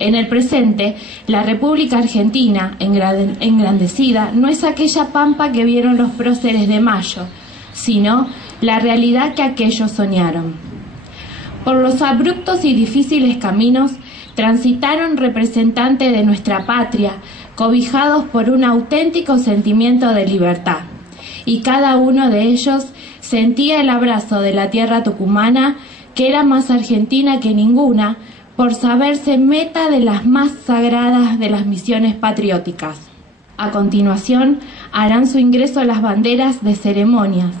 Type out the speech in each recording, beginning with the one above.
En el presente, la República Argentina, engrandecida, no es aquella pampa que vieron los próceres de Mayo, sino la realidad que aquellos soñaron. Por los abruptos y difíciles caminos transitaron representantes de nuestra patria, cobijados por un auténtico sentimiento de libertad, y cada uno de ellos sentía el abrazo de la tierra tucumana, que era más argentina que ninguna, por saberse meta de las más sagradas de las misiones patrióticas. A continuación, harán su ingreso las banderas de ceremonias,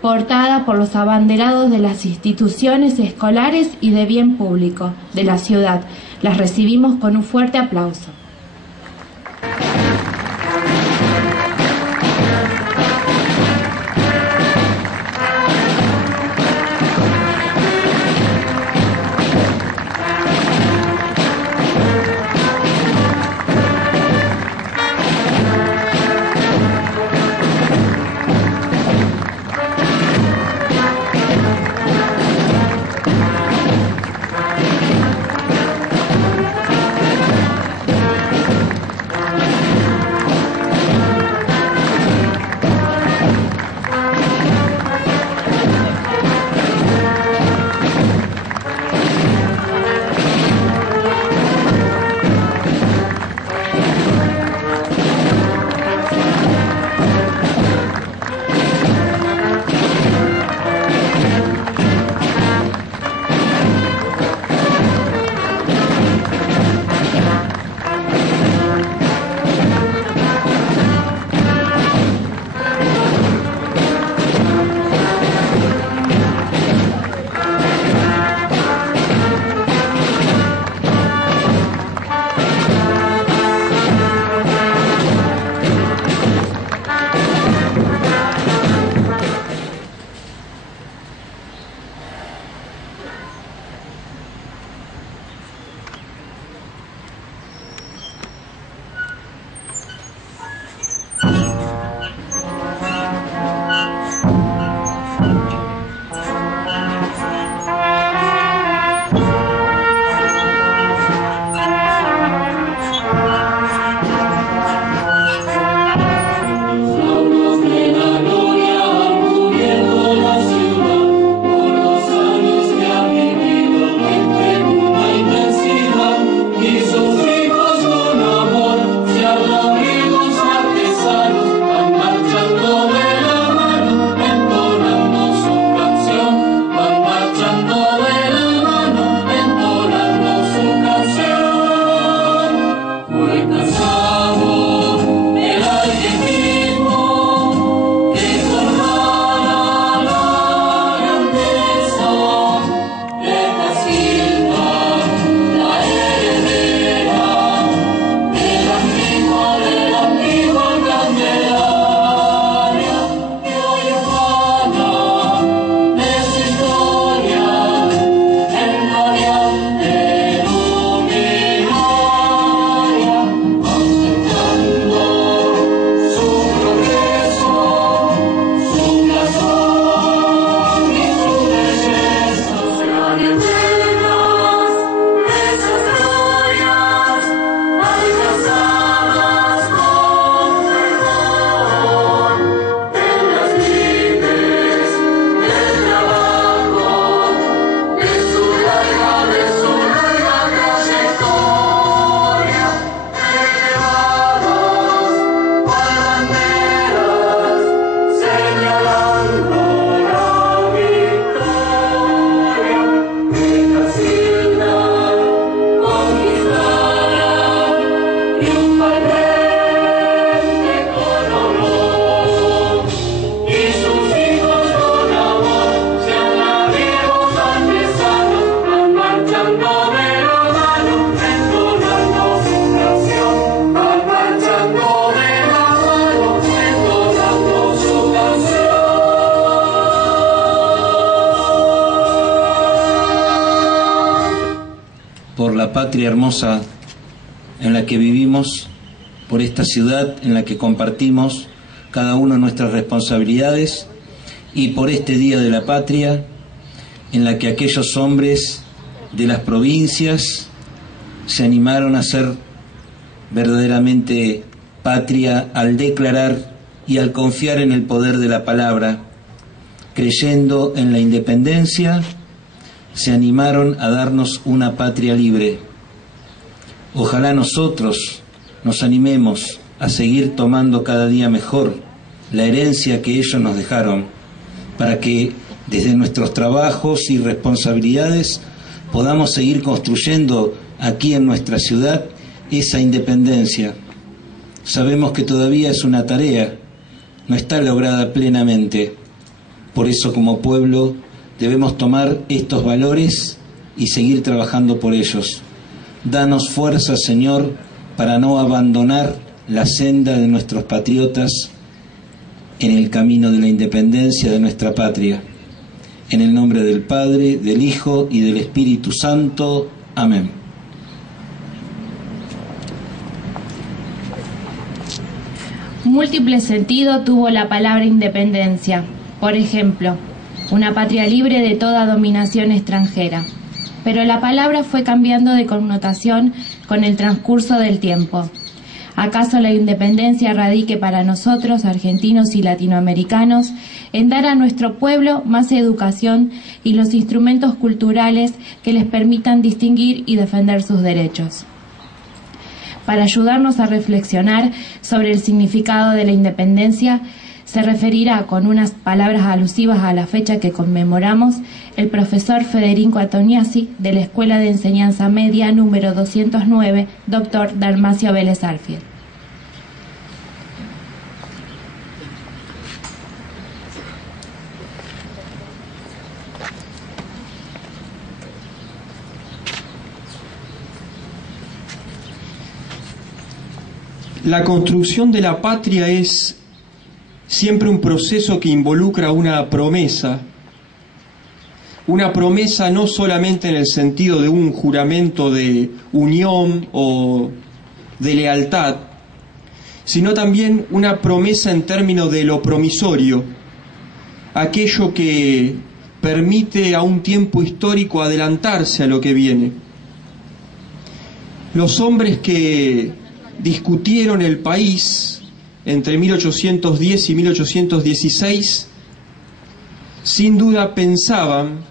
portadas por los abanderados de las instituciones escolares y de bien público de la ciudad. Las recibimos con un fuerte aplauso. por la patria hermosa en la que vivimos, por esta ciudad en la que compartimos cada uno nuestras responsabilidades, y por este Día de la Patria en la que aquellos hombres de las provincias se animaron a ser verdaderamente patria al declarar y al confiar en el poder de la palabra, creyendo en la independencia, se animaron a darnos una patria libre. Ojalá nosotros nos animemos a seguir tomando cada día mejor la herencia que ellos nos dejaron, para que desde nuestros trabajos y responsabilidades podamos seguir construyendo aquí en nuestra ciudad esa independencia. Sabemos que todavía es una tarea, no está lograda plenamente. Por eso, como pueblo, debemos tomar estos valores y seguir trabajando por ellos. Danos fuerza, Señor, para no abandonar la senda de nuestros patriotas en el camino de la independencia de nuestra patria. En el nombre del Padre, del Hijo y del Espíritu Santo. Amén. Múltiple sentido tuvo la palabra independencia. Por ejemplo, una patria libre de toda dominación extranjera. Pero la palabra fue cambiando de connotación con el transcurso del tiempo. ¿Acaso la independencia radique para nosotros, argentinos y latinoamericanos, en dar a nuestro pueblo más educación y los instrumentos culturales que les permitan distinguir y defender sus derechos? Para ayudarnos a reflexionar sobre el significado de la independencia, se referirá con unas palabras alusivas a la fecha que conmemoramos el profesor Federico Antoniazzi de la Escuela de Enseñanza Media número 209, doctor Dalmacio Vélez Arfield. La construcción de la patria es siempre un proceso que involucra una promesa no solamente en el sentido de un juramento de unión o de lealtad, sino también una promesa en términos de lo promisorio, aquello que permite a un tiempo histórico adelantarse a lo que viene. Los hombres que discutieron el país entre 1810 y 1816, sin duda pensaban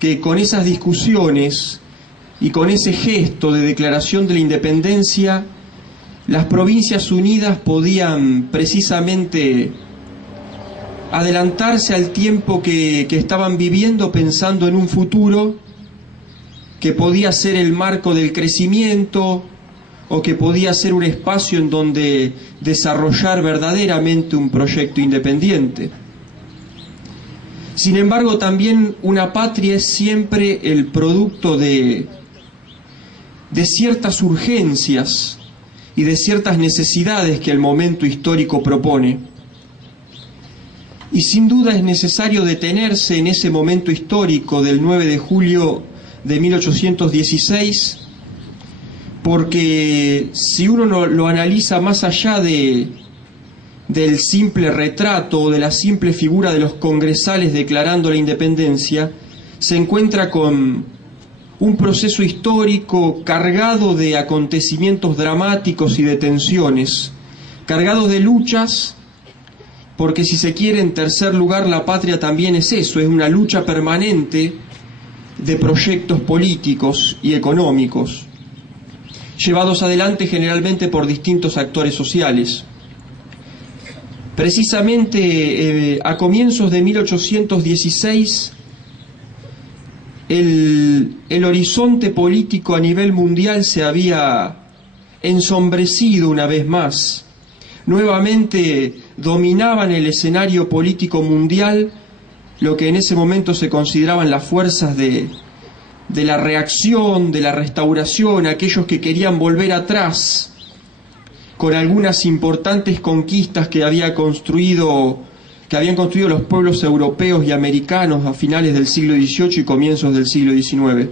que con esas discusiones y con ese gesto de declaración de la independencia, las Provincias Unidas podían precisamente adelantarse al tiempo que estaban viviendo, pensando en un futuro que podía ser el marco del crecimiento, o que podía ser un espacio en donde desarrollar verdaderamente un proyecto independiente. Sin embargo, también una patria es siempre el producto de ciertas urgencias y de ciertas necesidades que el momento histórico propone. Y sin duda es necesario detenerse en ese momento histórico del 9 de julio de 1816, porque si uno lo analiza más allá del simple retrato o de la simple figura de los congresales declarando la independencia, se encuentra con un proceso histórico cargado de acontecimientos dramáticos y de tensiones, cargado de luchas, porque si se quiere, en tercer lugar, la patria también es eso, es una lucha permanente de proyectos políticos y económicos, llevados adelante generalmente por distintos actores sociales. Precisamente a comienzos de 1816, el horizonte político a nivel mundial se había ensombrecido una vez más. Nuevamente dominaban el escenario político mundial lo que en ese momento se consideraban las fuerzas de la reacción, de la restauración, aquellos que querían volver atrás con algunas importantes conquistas que habían construido los pueblos europeos y americanos a finales del siglo XVIII y comienzos del siglo XIX.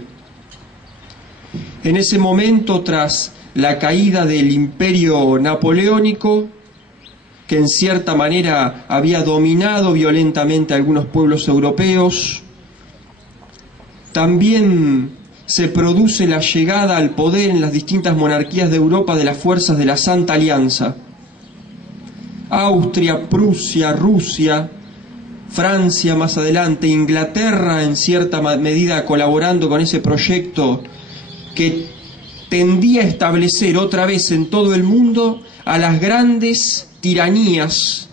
En ese momento, tras la caída del imperio napoleónico, que en cierta manera había dominado violentamente a algunos pueblos europeos, también se produce la llegada al poder en las distintas monarquías de Europa de las fuerzas de la Santa Alianza. Austria, Prusia, Rusia, Francia más adelante, Inglaterra en cierta medida colaborando con ese proyecto que tendía a establecer otra vez en todo el mundo a las grandes tiranías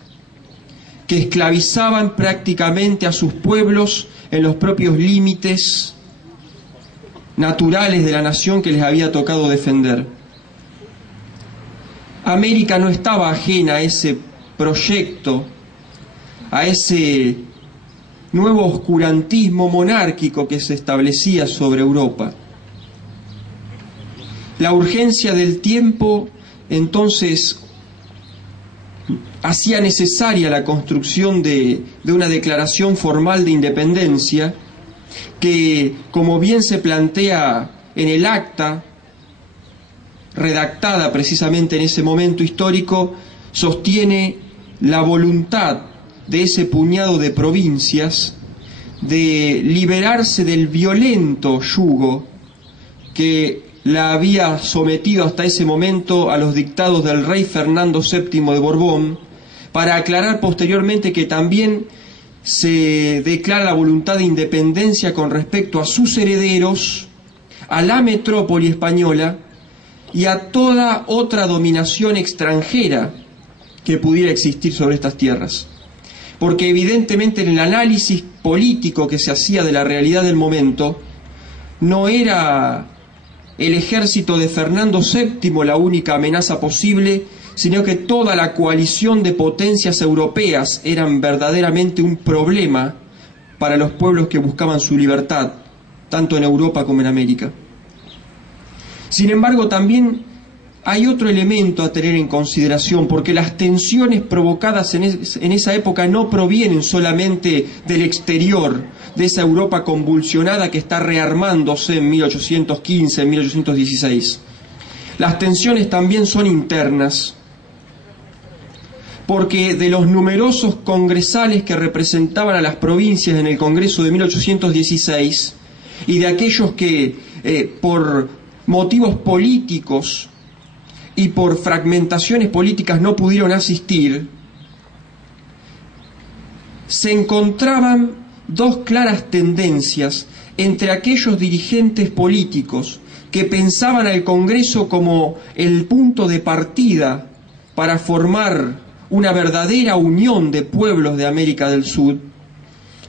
que esclavizaban prácticamente a sus pueblos en los propios límites naturales de la nación que les había tocado defender. América no estaba ajena a ese proyecto, a ese nuevo oscurantismo monárquico que se establecía sobre Europa. La urgencia del tiempo entonces hacía necesaria la construcción de una declaración formal de independencia que, como bien se plantea en el acta redactada precisamente en ese momento histórico, sostiene la voluntad de ese puñado de provincias de liberarse del violento yugo que la había sometido hasta ese momento a los dictados del rey Fernando VII de Borbón, para aclarar posteriormente que también se declara la voluntad de independencia con respecto a sus herederos, a la metrópoli española y a toda otra dominación extranjera que pudiera existir sobre estas tierras. Porque evidentemente en el análisis político que se hacía de la realidad del momento, no era el ejército de Fernando VII la única amenaza posible, sino que toda la coalición de potencias europeas eran verdaderamente un problema para los pueblos que buscaban su libertad, tanto en Europa como en América. Sin embargo, también hay otro elemento a tener en consideración, porque las tensiones provocadas en esa época no provienen solamente del exterior, de esa Europa convulsionada que está rearmándose en 1815, en 1816. Las tensiones también son internas, porque de los numerosos congresales que representaban a las provincias en el Congreso de 1816 y de aquellos que por motivos políticos y por fragmentaciones políticas no pudieron asistir, se encontraban dos claras tendencias entre aquellos dirigentes políticos que pensaban al Congreso como el punto de partida para formar una verdadera unión de pueblos de América del Sur.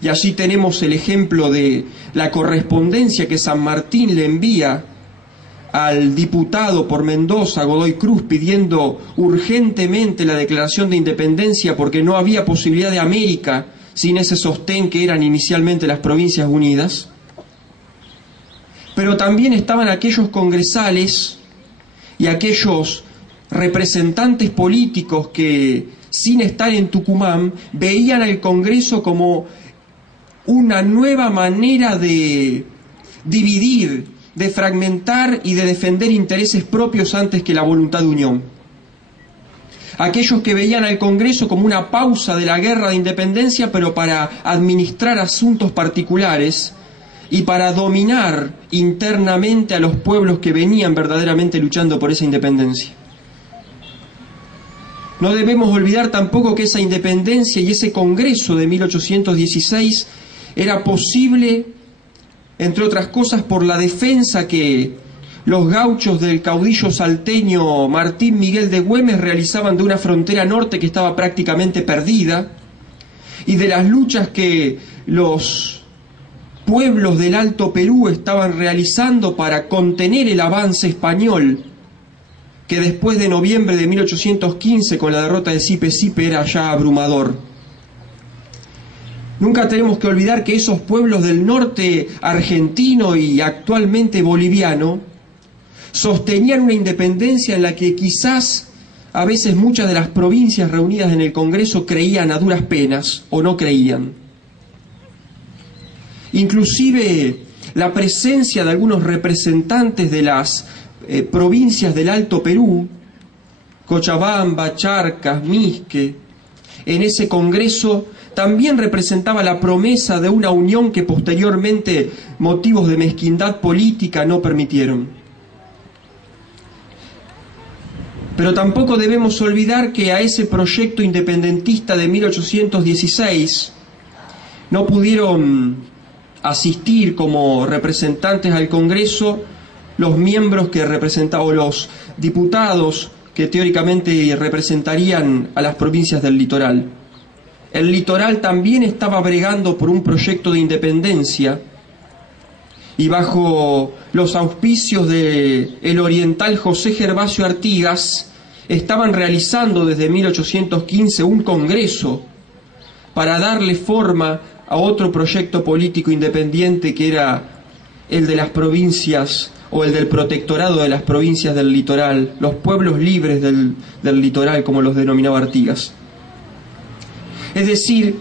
Y allí tenemos el ejemplo de la correspondencia que San Martín le envía al diputado por Mendoza, Godoy Cruz, pidiendo urgentemente la declaración de independencia porque no había posibilidad de América sin ese sostén que eran inicialmente las Provincias Unidas. Pero también estaban aquellos congresales y aquellos representantes políticos que, sin estar en Tucumán, veían al Congreso como una nueva manera de dividir, de fragmentar y de defender intereses propios antes que la voluntad de unión. Aquellos que veían al Congreso como una pausa de la guerra de independencia, pero para administrar asuntos particulares y para dominar internamente a los pueblos que venían verdaderamente luchando por esa independencia. No debemos olvidar tampoco que esa independencia y ese Congreso de 1816 era posible, entre otras cosas, por la defensa que los gauchos del caudillo salteño Martín Miguel de Güemes realizaban de una frontera norte que estaba prácticamente perdida, y de las luchas que los pueblos del Alto Perú estaban realizando para contener el avance español, que después de noviembre de 1815, con la derrota de Sipe era ya abrumador. Nunca tenemos que olvidar que esos pueblos del norte argentino y actualmente boliviano sostenían una independencia en la que quizás a veces muchas de las provincias reunidas en el Congreso creían a duras penas o no creían. Inclusive la presencia de algunos representantes de las provincias del Alto Perú, Cochabamba, Charcas, Misque, en ese Congreso también representaba la promesa de una unión que posteriormente motivos de mezquindad política no permitieron. Pero tampoco debemos olvidar que a ese proyecto independentista de 1816 no pudieron asistir como representantes al Congreso los miembros que representaban, o los diputados que teóricamente representarían a las provincias del litoral. El litoral también estaba bregando por un proyecto de independencia y bajo los auspicios del oriental José Gervasio Artigas estaban realizando desde 1815 un congreso para darle forma a otro proyecto político independiente que era el de las provincias o el del protectorado de las provincias del litoral, los pueblos libres del litoral, como los denominaba Artigas. Es decir,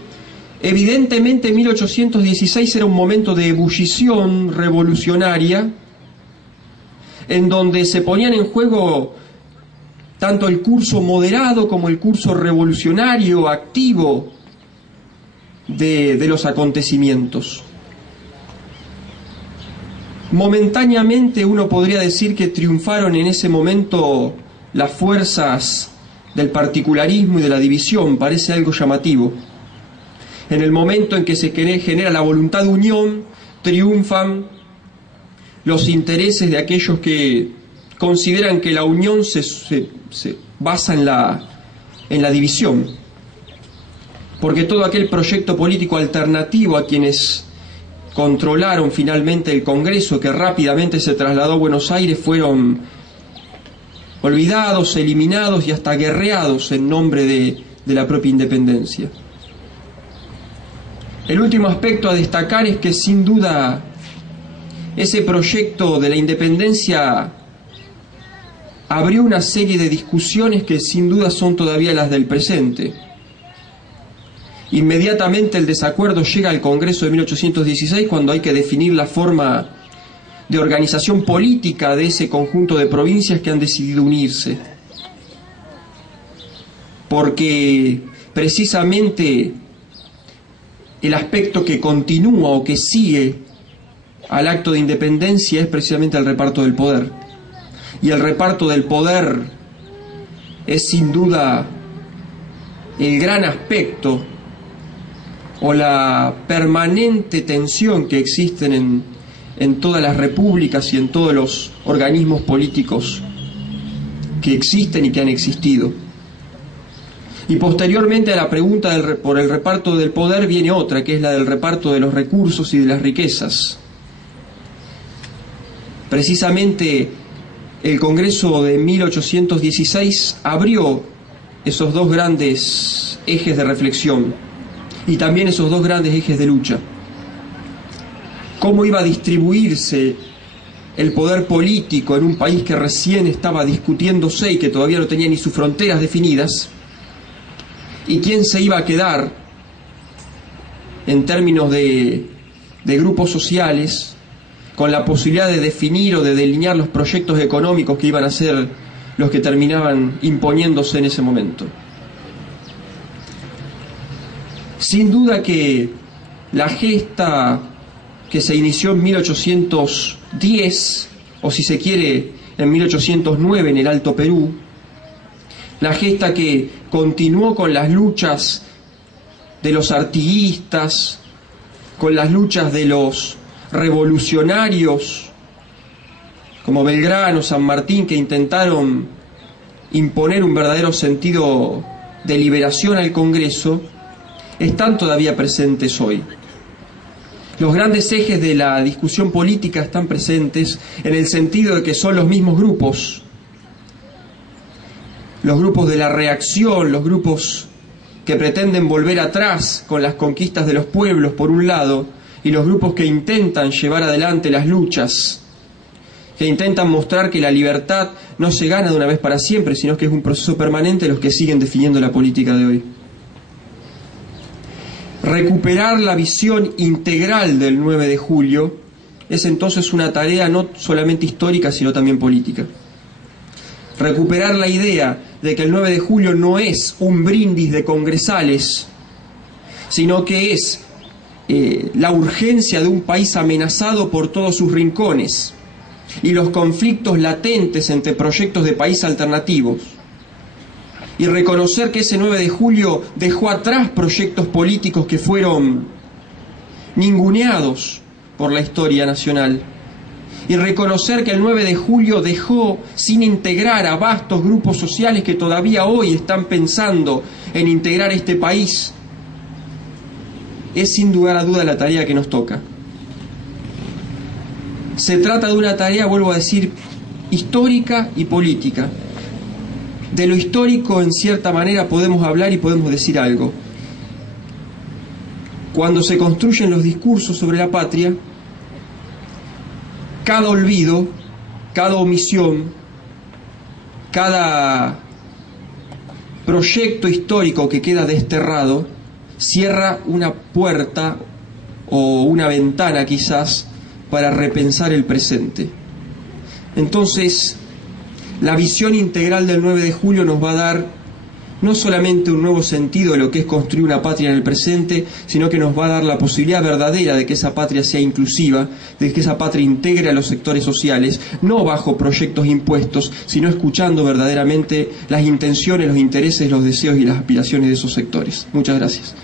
evidentemente 1816 era un momento de ebullición revolucionaria en donde se ponían en juego tanto el curso moderado como el curso revolucionario activo de los acontecimientos. Momentáneamente uno podría decir que triunfaron en ese momento las fuerzas del particularismo y de la división, parece algo llamativo. En el momento en que se genera la voluntad de unión, triunfan los intereses de aquellos que consideran que la unión se basa en la división. Porque todo aquel proyecto político alternativo a quienes controlaron finalmente el Congreso, que rápidamente se trasladó a Buenos Aires, fueron olvidados, eliminados y hasta guerreados en nombre de la propia independencia. El último aspecto a destacar es que sin duda ese proyecto de la independencia abrió una serie de discusiones que sin duda son todavía las del presente. Inmediatamente el desacuerdo llega al Congreso de 1816 cuando hay que definir la forma de organización política de ese conjunto de provincias que han decidido unirse. Porque precisamente el aspecto que continúa o que sigue al acto de independencia es precisamente el reparto del poder. Y el reparto del poder es sin duda el gran aspecto o la permanente tensión que existen en todas las repúblicas y en todos los organismos políticos que existen y que han existido. Y posteriormente a la pregunta por el reparto del poder viene otra, que es la del reparto de los recursos y de las riquezas. Precisamente el Congreso de 1816 abrió esos dos grandes ejes de reflexión y también esos dos grandes ejes de lucha. ¿Cómo iba a distribuirse el poder político en un país que recién estaba discutiéndose y que todavía no tenía ni sus fronteras definidas? ¿Y quién se iba a quedar en términos de grupos sociales con la posibilidad de definir o de delinear los proyectos económicos que iban a ser los que terminaban imponiéndose en ese momento? Sin duda que la gesta que se inició en 1810, o si se quiere en 1809 en el Alto Perú, la gesta que continuó con las luchas de los artiguistas, con las luchas de los revolucionarios como Belgrano, San Martín, que intentaron imponer un verdadero sentido de liberación al Congreso, están todavía presentes hoy. Los grandes ejes de la discusión política están presentes en el sentido de que son los mismos grupos, los grupos de la reacción, los grupos que pretenden volver atrás con las conquistas de los pueblos por un lado, y los grupos que intentan llevar adelante las luchas, que intentan mostrar que la libertad no se gana de una vez para siempre, sino que es un proceso permanente, los que siguen definiendo la política de hoy. Recuperar la visión integral del 9 de julio es entonces una tarea no solamente histórica, sino también política. Recuperar la idea de que el 9 de julio no es un brindis de congresales, sino que es la urgencia de un país amenazado por todos sus rincones y los conflictos latentes entre proyectos de país alternativos, y reconocer que ese 9 de julio dejó atrás proyectos políticos que fueron ninguneados por la historia nacional, y reconocer que el 9 de julio dejó sin integrar a vastos grupos sociales que todavía hoy están pensando en integrar este país, es sin lugar a duda la tarea que nos toca. Se trata de una tarea, vuelvo a decir, histórica y política. De lo histórico, en cierta manera, podemos hablar y podemos decir algo. Cuando se construyen los discursos sobre la patria, cada olvido, cada omisión, cada proyecto histórico que queda desterrado, cierra una puerta o una ventana quizás para repensar el presente. Entonces, la visión integral del 9 de julio nos va a dar no solamente un nuevo sentido de lo que es construir una patria en el presente, sino que nos va a dar la posibilidad verdadera de que esa patria sea inclusiva, de que esa patria integre a los sectores sociales, no bajo proyectos impuestos, sino escuchando verdaderamente las intenciones, los intereses, los deseos y las aspiraciones de esos sectores. Muchas gracias.